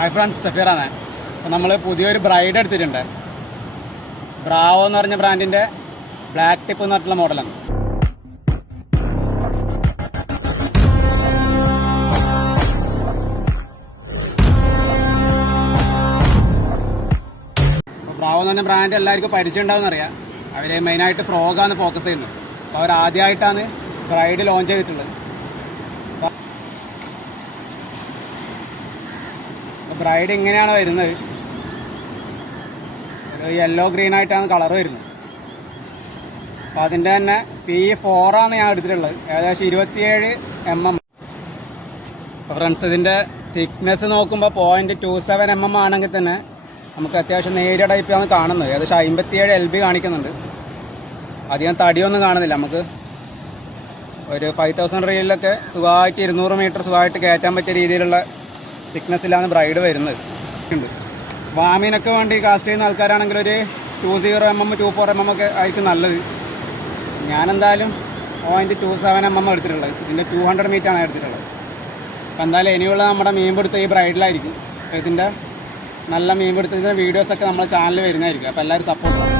Hi friends, സഫീറാണ്. അപ്പോൾ നമ്മൾ പുതിയൊരു ബ്രൈഡ് എടുത്തിട്ടുണ്ട്. ബ്രാവോ എന്ന് പറഞ്ഞ ബ്രാൻഡിൻ്റെ ബ്ലാക്ക് ടിപ്പ് എന്ന് പറഞ്ഞിട്ടുള്ള മോഡലാണ്. അപ്പോൾ ബ്രാവോ എന്ന് പറഞ്ഞ ബ്രാൻഡ് എല്ലാവർക്കും പരിചയം ഉണ്ടാവുമെന്ന് അറിയാം. അവർ മെയിനായിട്ട് ഫ്രോഗാണ് ഫോക്കസ് ചെയ്യുന്നത്. അപ്പോൾ അവർ ആദ്യമായിട്ടാണ് ബ്രൈഡ് ലോഞ്ച് ചെയ്തിട്ടുള്ളത്. ബ്രൈഡ് ഇങ്ങനെയാണ് വരുന്നത്. ഒരു യെല്ലോ ഗ്രീൻ ആയിട്ടാണ് കളർ വരുന്നത്. അപ്പോൾ അതിൻ്റെ തന്നെ P4 ആണ് ഞാൻ എടുത്തിട്ടുള്ളത്. ഏകദേശം 27 mm. അപ്പോൾ ഫ്രണ്ട്സ്, ഇതിൻ്റെ തിക്നെസ് നോക്കുമ്പോൾ 0.27 mm ആണെങ്കിൽ തന്നെ നമുക്ക് അത്യാവശ്യം നേരിയ ടൈപ്പാണ് കാണുന്നത്. ഏകദേശം 57 LB കാണിക്കുന്നുണ്ട്. അധികം തടിയൊന്നും കാണുന്നില്ല. നമുക്ക് ഒരു 5000 റീലിലൊക്കെ സുഖമായിട്ട് 200 മീറ്റർ സുഖമായിട്ട് കയറ്റാൻ പറ്റിയ രീതിയിലുള്ള തിക്നെസ്സിലാണ് ബ്രൈഡ് വരുന്നത്. ഉണ്ട് വാമിനൊക്കെ വേണ്ടി കാസ്റ്റ് ചെയ്യുന്ന ആൾക്കാരാണെങ്കിൽ ഒരു 20 mm 24 mm ഒക്കെ ആയിരിക്കും നല്ലത്. ഞാനെന്തായാലും 0.27 mm എടുത്തിട്ടുള്ളത്. ഇതിൻ്റെ 200 മീറ്ററാണ് എടുത്തിട്ടുള്ളത്. അപ്പോൾ എന്തായാലും ഇനിയുള്ള നമ്മുടെ മീൻപിടുത്തം ഈ ബ്രൈഡിലായിരിക്കും. ഇതിൻ്റെ നല്ല മീൻപിടുത്തത്തിൻ്റെ വീഡിയോസൊക്കെ നമ്മുടെ ചാനലിൽ വരുന്നതായിരിക്കും. അപ്പോൾ എല്ലാവരും സപ്പോർട്ട് ചെയ്യണം.